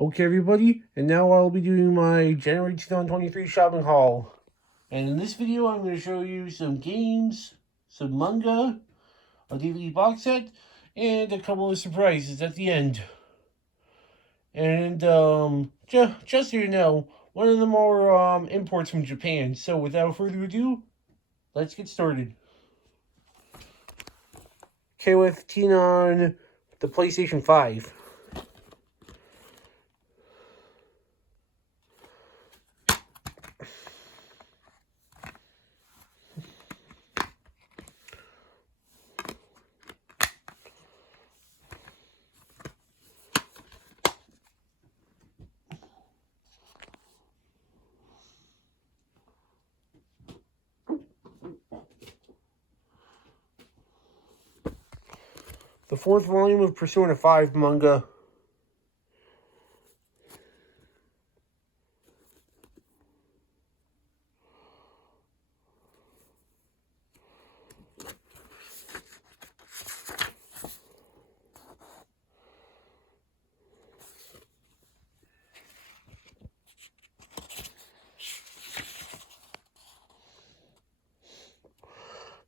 Okay, everybody, and now I'll be doing my January 2023 shopping haul. And in this video, I'm going to show you some games, some manga, a DVD box set, and a couple of surprises at the end. And, just so you know, one of them are, imports from Japan. So without further ado, let's get started. KOF-15 on the PlayStation 5. The fourth volume of Persona 5 manga.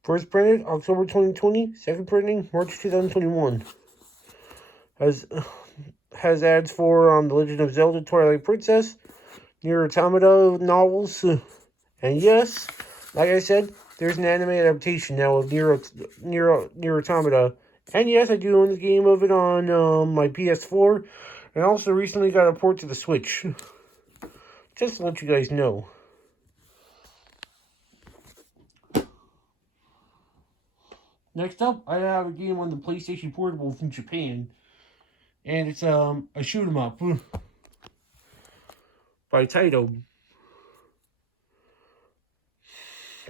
First printed October 2020, second printing March 2021. Has ads for The Legend of Zelda Twilight Princess, Nier Automata novels, and yes, like I said, there's an anime adaptation now of Nier Automata. And yes, I do own the game of it on my PS4, and also recently got a port to the Switch. Just to let you guys know. Next up, I have a game on the PlayStation Portable from Japan. And it's a shoot 'em up by Taito.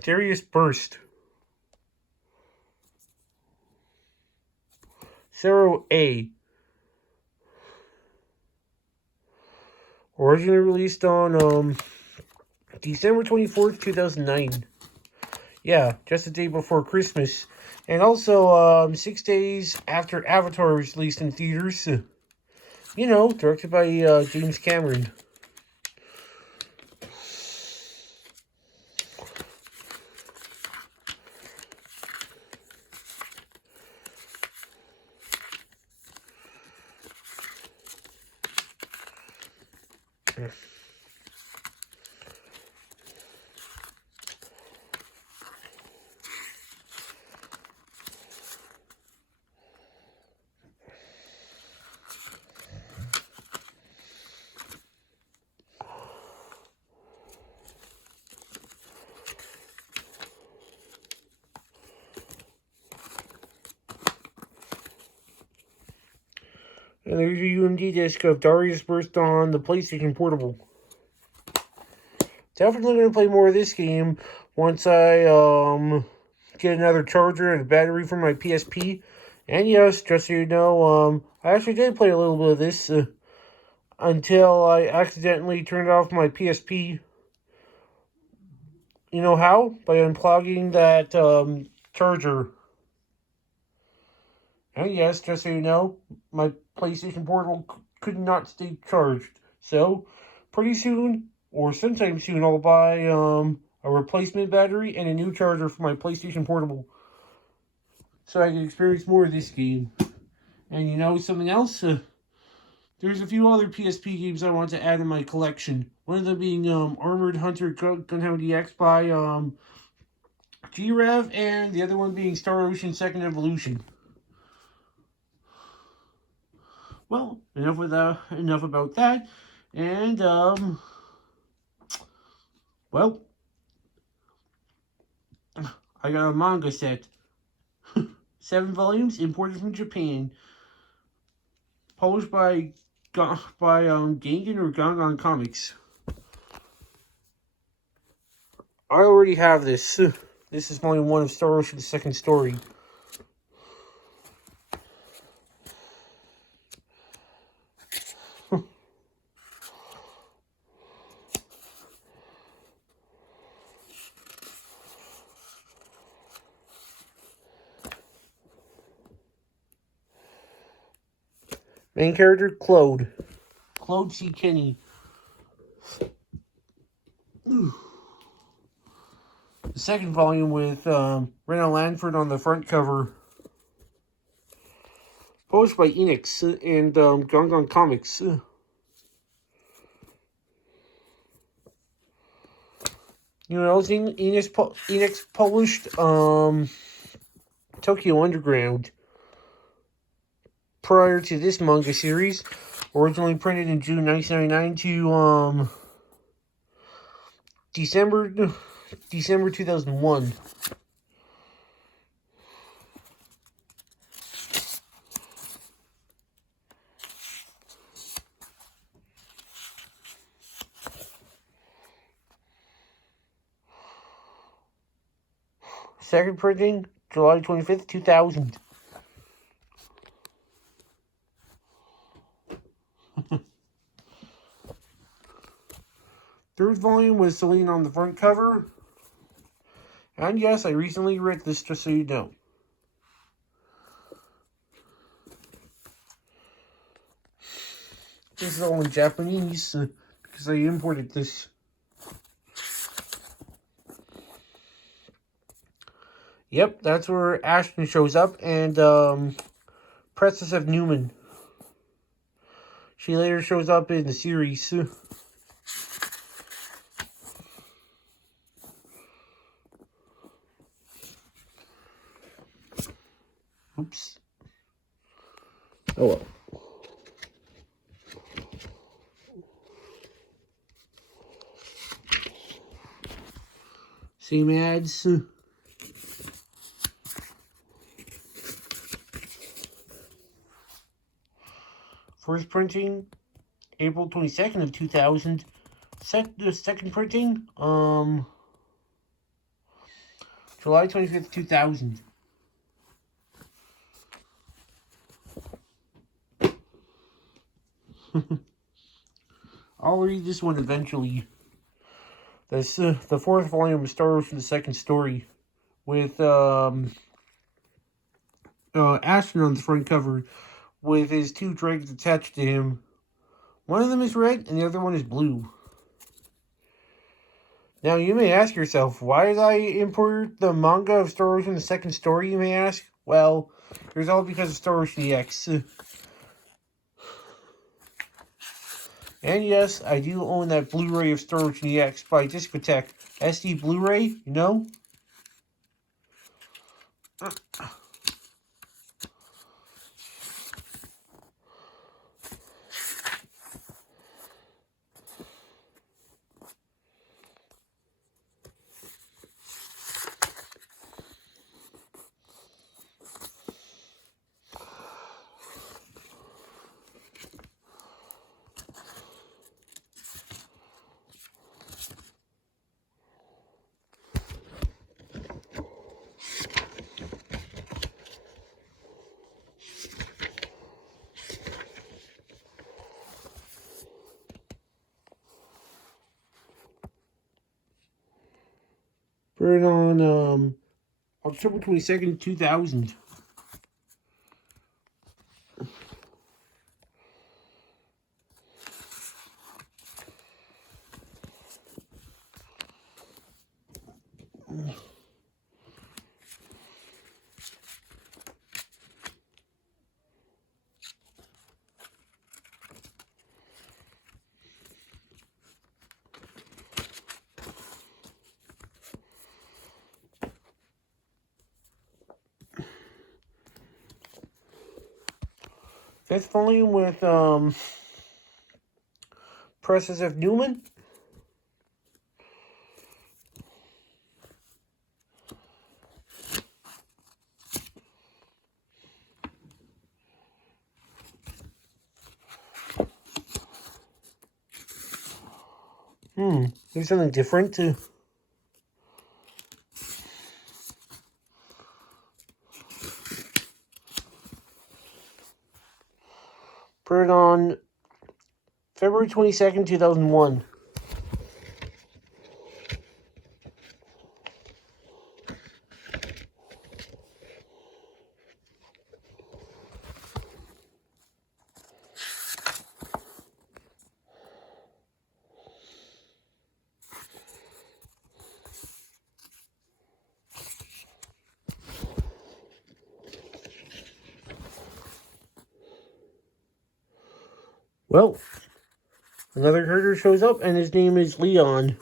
Darius Burst. Zero A. Originally released on December 24th, 2009. Yeah, just the day before Christmas. And also 6 days after Avatar was released in theaters. You know, directed by James Cameron. And there's a UMD disc of Darius Burst on the PlayStation Portable. Definitely going to play more of this game once I get another charger and a battery for my PSP. And yes, just so you know, I actually did play a little bit of this until I accidentally turned off my PSP. You know how? By unplugging that charger. And yes, just so you know, my PlayStation Portable could not stay charged. So, pretty soon, or sometime soon, I'll buy a replacement battery and a new charger for my PlayStation Portable. So I can experience more of this game. And you know something else? There's a few other PSP games I want to add in my collection. One of them being Armored Hunter Gunhound DX by G-Rev, and the other one being Star Ocean Second Evolution. Well, enough about that. And well, I got a manga set. 7 volumes, imported from Japan. Published by Gangan or Gangan Comics. I already have this. This is volume 1 of Star Ocean, the second story. Main character, Claude. Claude C. Kenny. The second volume with Rena Lanford on the front cover. Published by Enix and Gong Gong Comics. You know what else Enix published? Tokyo Underground. Prior to this manga series, originally printed in June 1999 to December 2001. Second printing, July 25th, 2000. Third volume with Celine on the front cover. And yes, I recently read this, just so you know. This is all in Japanese, because I imported this. Yep, that's where Ashton shows up, and Princess of Newman. She later shows up in the series. Oops. Oh well. Same ads. First printing, April 22nd of 2000. The second printing, July 25th, 2000. I'll read this one eventually. That's the fourth volume of Star Wars from the Second Story, with Ashton on the front cover, with his two dragons attached to him. One of them is red, and the other one is blue. Now, you may ask yourself, why did I import the manga of Star Wars from the Second Story, you may ask? Well, it's all because of Star Wars GX. And yes, I do own that Blu-ray of Star Wars GX by Discotek. SD Blu-ray, you know? Put on October 22nd, 2000. Fifth volume with Princess of Newman. There's something different too. Put it on February 22nd, 2001. Well, another character shows up, and his name is Leon.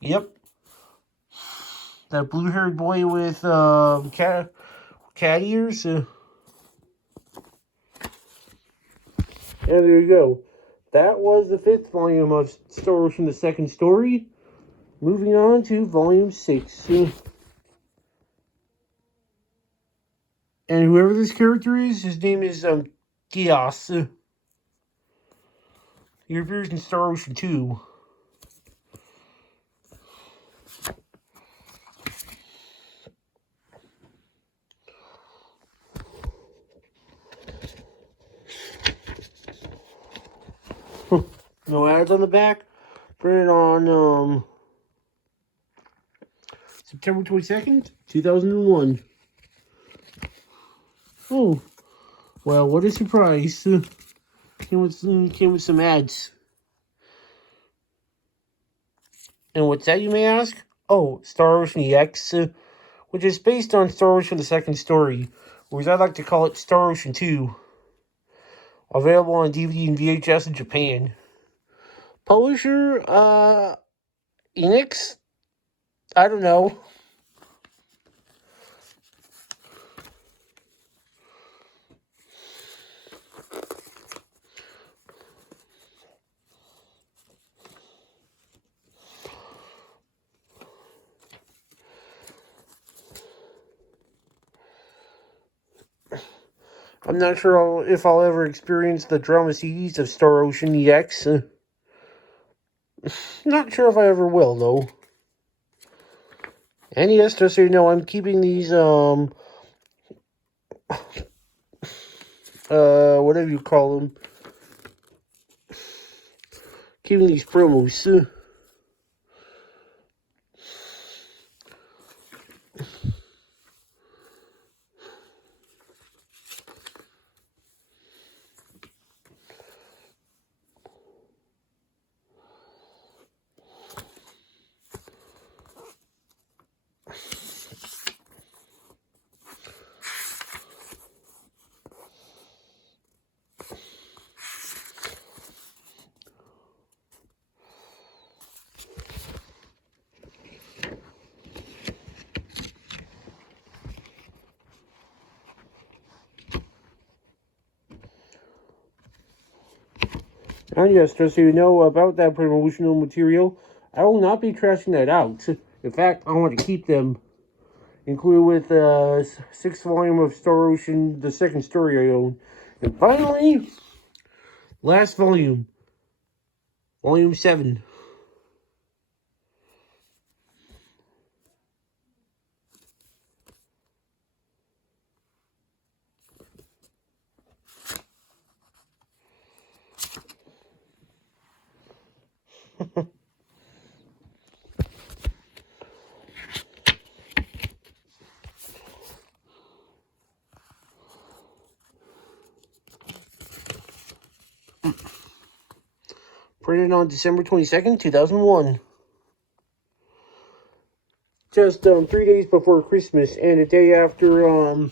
Yep. That blue-haired boy with cat ears. And there you go. That was the 5th volume of Star Ocean, the Second Story. Moving on to volume 6. And whoever this character is, his name is Gias. He appears in Star Ocean 2. No ads on the back. Printed on September 22nd, 2001. Oh, well, what a surprise. Came with some ads. And what's that, you may ask? Oh, Star Ocean EX, which is based on Star Ocean, the Second Story, or as I like to call it, Star Ocean 2. Available on DVD and VHS in Japan. Publisher, Enix? I don't know. I'm not sure if I'll ever experience the drama CDs of Star Ocean EX. Not sure if I ever will, though. And yes, just so you know, I'm keeping these, whatever you call them. Keeping these promos. And yes, just so you know about that promotional material, I will not be trashing that out. In fact, I want to keep them included with the 6th volume of Star Ocean, the Second Story I own. And finally, last volume, volume 7. Printed on December 22nd, 2001. Just 3 days before Christmas and a day after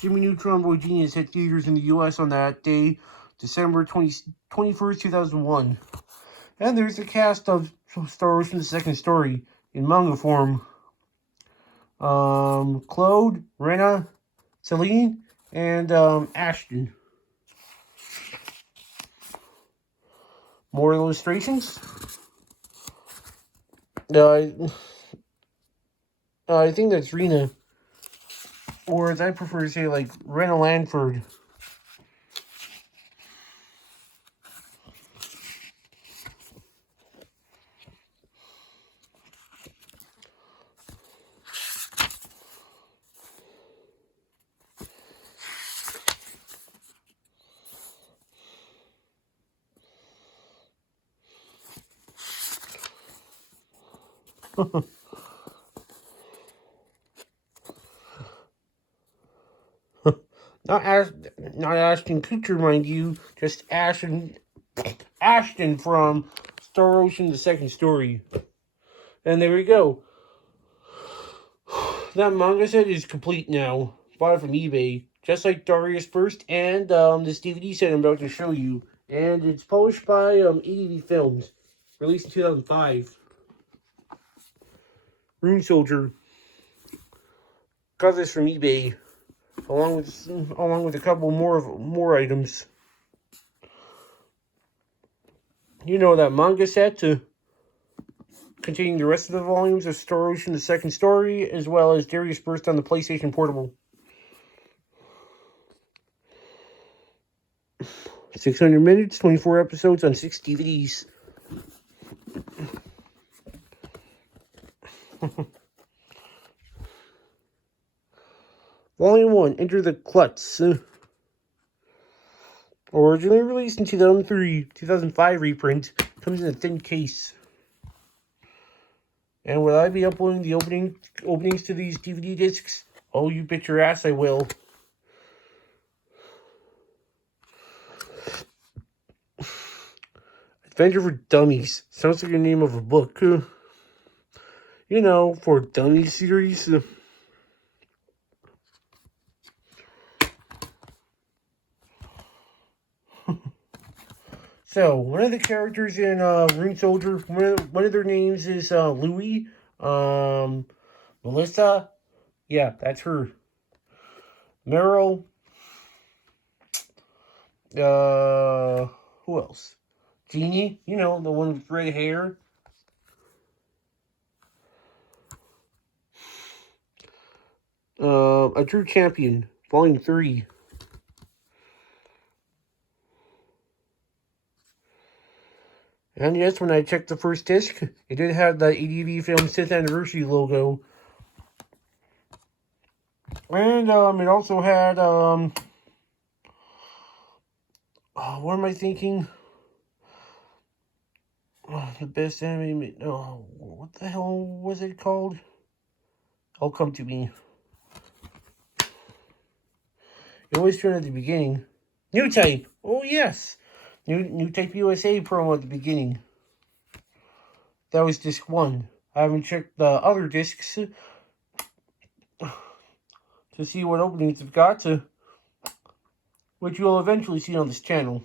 Jimmy Neutron Boy Genius hit theaters in the US on that day, December 21st, 2001. And there's the cast of Star Ocean, the Second Story in manga form. Claude, Rena, Celine, and Ashton. More illustrations. I think that's Rena, or as I prefer to say, like Rena Lanford. Not Ashton Kutcher, mind you, just Ashton from Star Ocean, the Second Story. And there we go. That manga set is complete now. Bought it from eBay. just like Darius Burst and this DVD set I'm about to show you. And it's published by ADV Films, released in 2005. Rune Soldier. Got this from eBay, along with a couple more items. You know, that manga set containing the rest of the volumes of Star Ocean: The Second Story, as well as Darius Burst on the PlayStation Portable. 600 minutes, 24 episodes on 6 DVDs. Volume 1, Enter the Klutz. Originally released in 2003, 2005 reprint. Comes in a thin case. And will I be uploading the openings to these DVD discs? Oh, you bet your ass I will. Adventure for Dummies. Sounds like the name of a book. You know, for Dummies series. So, one of the characters in Rune Soldier, one of their names is Louis. Melissa. Yeah, that's her. Meryl. Who else? Jeannie, you know, the one with red hair. A True Champion, Volume 3. And yes, when I checked the first disc, it did have the ADV Films 10th Anniversary logo. And it also had, what am I thinking? The best anime, what the hell was it called? It'll come to me. It always turned at the beginning. New Type, oh yes. New Type USA promo at the beginning. That was disc 1. I haven't checked the other discs to see what openings they've got, which you'll eventually see on this channel.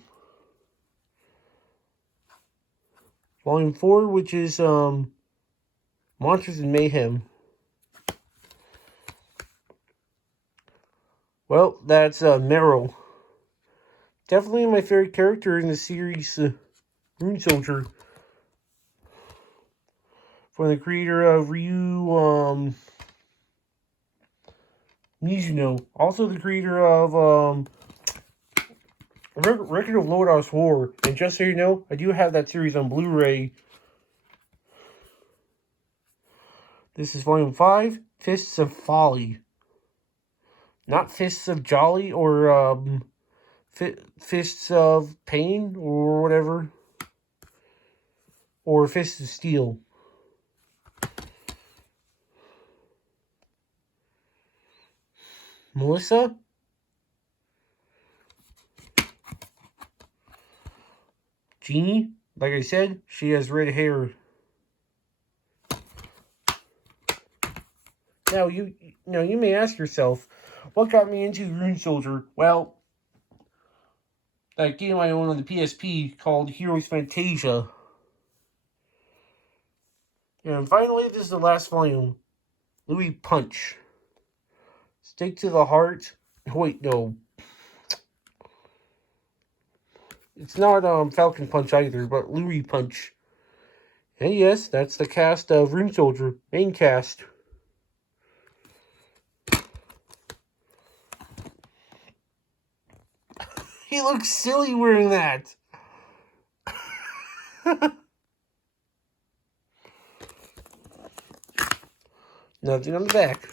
Volume 4, which is Monsters and Mayhem. Well, that's Meryl. Definitely my favorite character in the series, Rune Soldier. From the creator of Ryu Mizuno. Also the creator of Record of Lodoss War. And just so you know, I do have that series on Blu-ray. This is Volume 5, Fists of Folly. Not Fists of Jolly or Fists of Pain or whatever. Or Fists of Steel. Melissa? Jeannie? Like I said, she has red hair. Now, you may ask yourself, what got me into Rune Soldier? Well, that game I own on the PSP called Heroes Fantasia. And finally, this is the last volume. Louis Punch. Stake to the Heart. Wait, no. It's not Falcon Punch either, but Louis Punch. And yes, that's the cast of Rune Soldier. Main cast. He looks silly wearing that. Nothing on the back.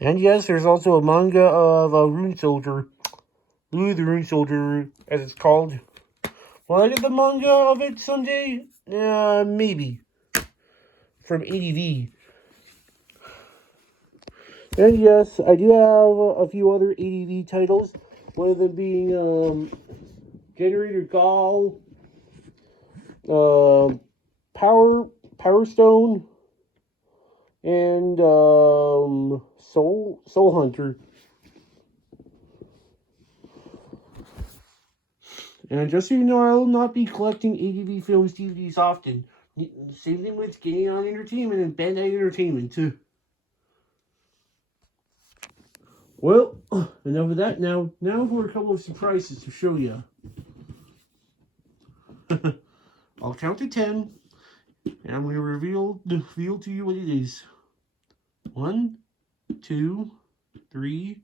And yes, there's also a manga of Rune Soldier. Louis the Rune Soldier, as it's called. Will I get the manga of it someday? Maybe. From ADV. And yes, I do have a few other ADV titles. One of them being Generator Gall, Power Stone, and Soul Hunter. And just so you know, I will not be collecting ADV Films DVDs often. Same thing with Game On Entertainment and Bandai Entertainment too. Well, enough of that. Now for a couple of surprises to show you. I'll count to 10, and I'm going to reveal to you what it is. 1, 2, 3,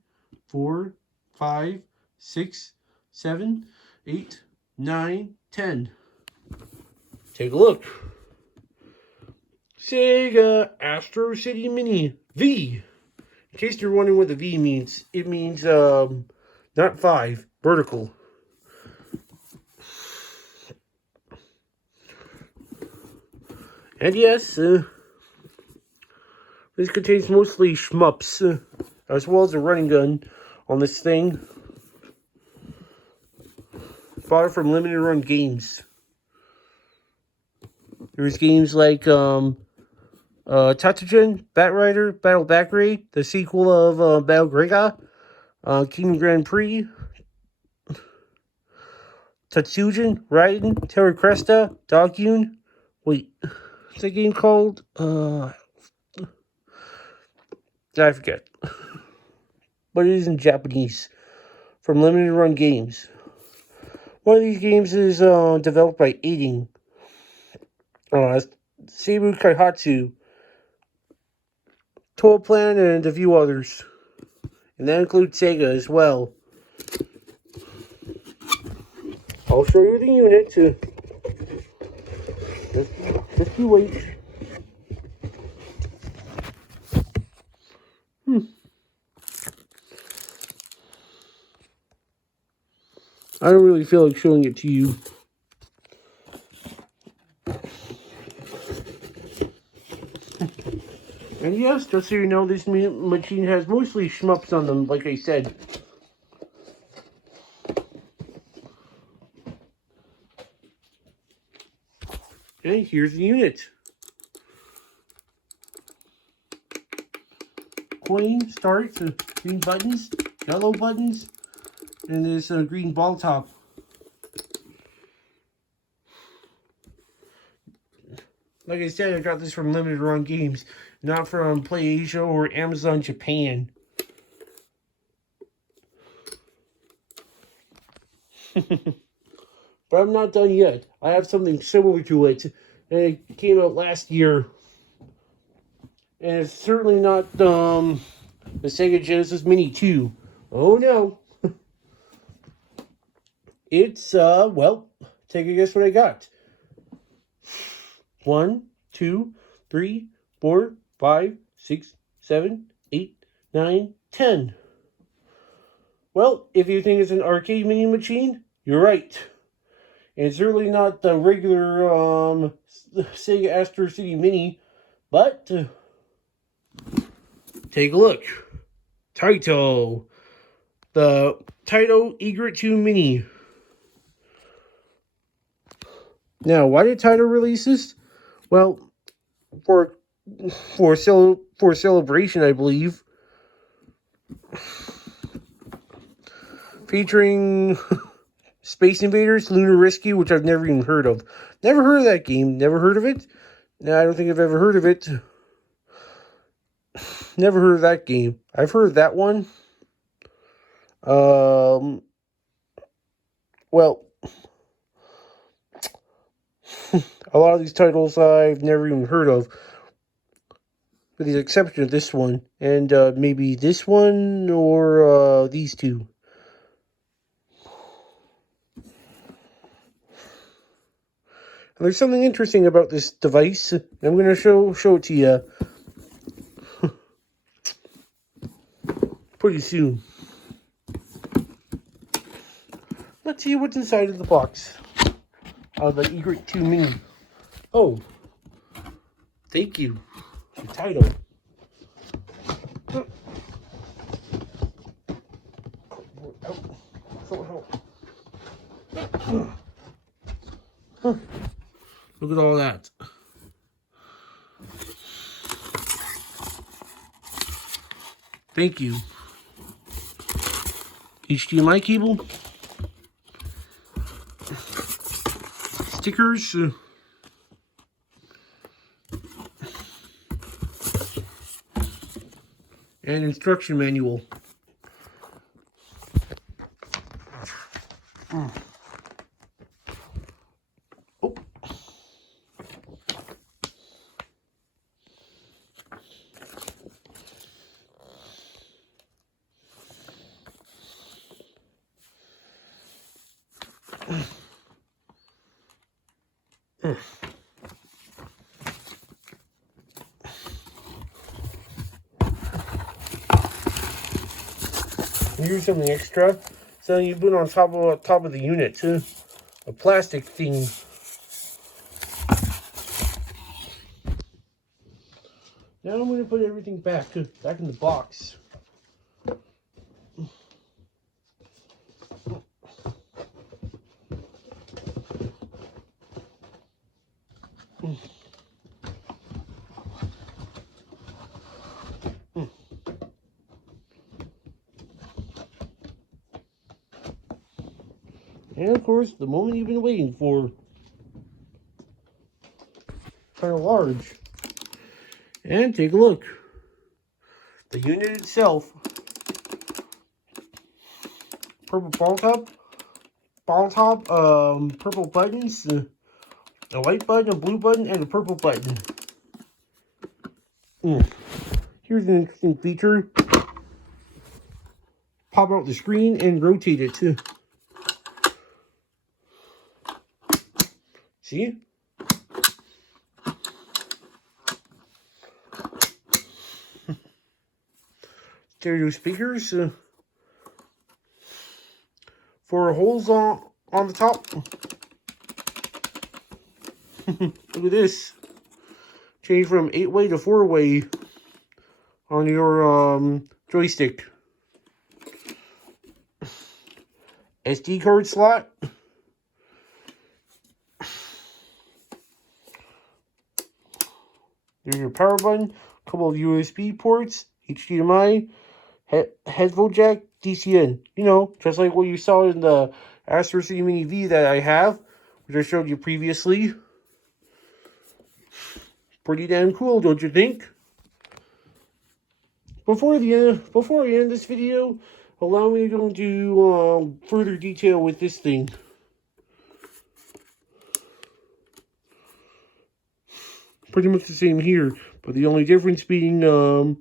4, 5, 6, 7, 8, 9, 10. Take a look. Sega Astro City Mini V. In case you're wondering what the V means, it means not 5, vertical. And yes, this contains mostly shmups, as well as a running gun on this thing. Bought it from Limited Run Games. There's games like Tatsugen, Batrider, Battle Back Raid, the sequel of Battle Grega, Kingdom Grand Prix, Tatsujin, Raiden, Terra Cresta, Dogyun. Wait, what's that game called? I forget. But it is in Japanese. From Limited Run Games. One of these games is developed by Aiding. Seibu Kaihatsu, Toaplan, and a few others. And that includes Sega as well. I'll show you the unit. Just you wait. I don't really feel like showing it to you. And yes, just so you know, this machine has mostly shmups on them, like I said. Okay, here's the unit. Coin starts with green buttons, yellow buttons, and this green ball top. Like I said, I got this from Limited Run Games, not from PlayAsia or Amazon Japan. But I'm not done yet. I have something similar to it, and it came out last year. And it's certainly not the Sega Genesis Mini 2. Oh no. It's, well, take a guess what I got. 1, 2, 3, 4, 5, 6, 7, 8, 9, 10. Well, if you think it's an arcade mini machine, you're right. And it's certainly not the regular Sega Astro City Mini, but take a look. Taito. The Taito Egret 2 Mini. Now, why did Taito release this? Well, for celebration, I believe. Featuring Space Invaders, Lunar Rescue, which I've never even heard of. Never heard of that game. Never heard of it. No, I don't think I've ever heard of it. Never heard of that game. I've heard of that one. Well, a lot of these titles I've never even heard of, with the exception of this one, and maybe this one or these two. And there's something interesting about this device. I'm going to show it to you pretty soon. Let's see what's inside of the box of the Egret 2 Mini. Oh, thank you. The title. Look at all that. Thank you. HDMI cable. Stickers. And instruction manual. Oh. Here's something extra. So you put on top of the unit too. A plastic thing. Now I'm gonna put everything back in the box. And of course, the moment you've been waiting for. Kind of large. And take a look. The unit itself. Purple ball top, purple buttons, a white button, a blue button, and a purple button. Here's an interesting feature. Pop out the screen and rotate it too. See? Stereo speakers. 4 holes on the top. Look at this. Change from 8-way to 4-way on your joystick. SD card slot. There's your power button. A couple of USB ports. HDMI. Headphone jack. DCN. You know, just like what you saw in the Astro City Mini V that I have, which I showed you previously. Pretty damn cool, don't you think? Before I end this video, allow me to go into further detail with this thing. Pretty much the same here, but the only difference being the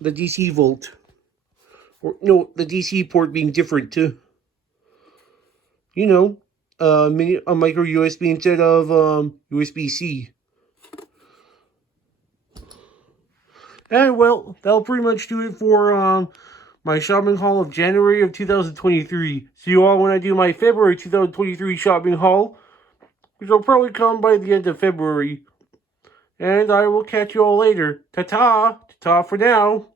DC volt. Or no, the DC port being different too. You know, a micro USB instead of USB-C. And well, that'll pretty much do it for my shopping haul of January of 2023. See you all when I do my February 2023 shopping haul, which will probably come by the end of February. And I will catch you all later. Ta-ta! Ta-ta for now.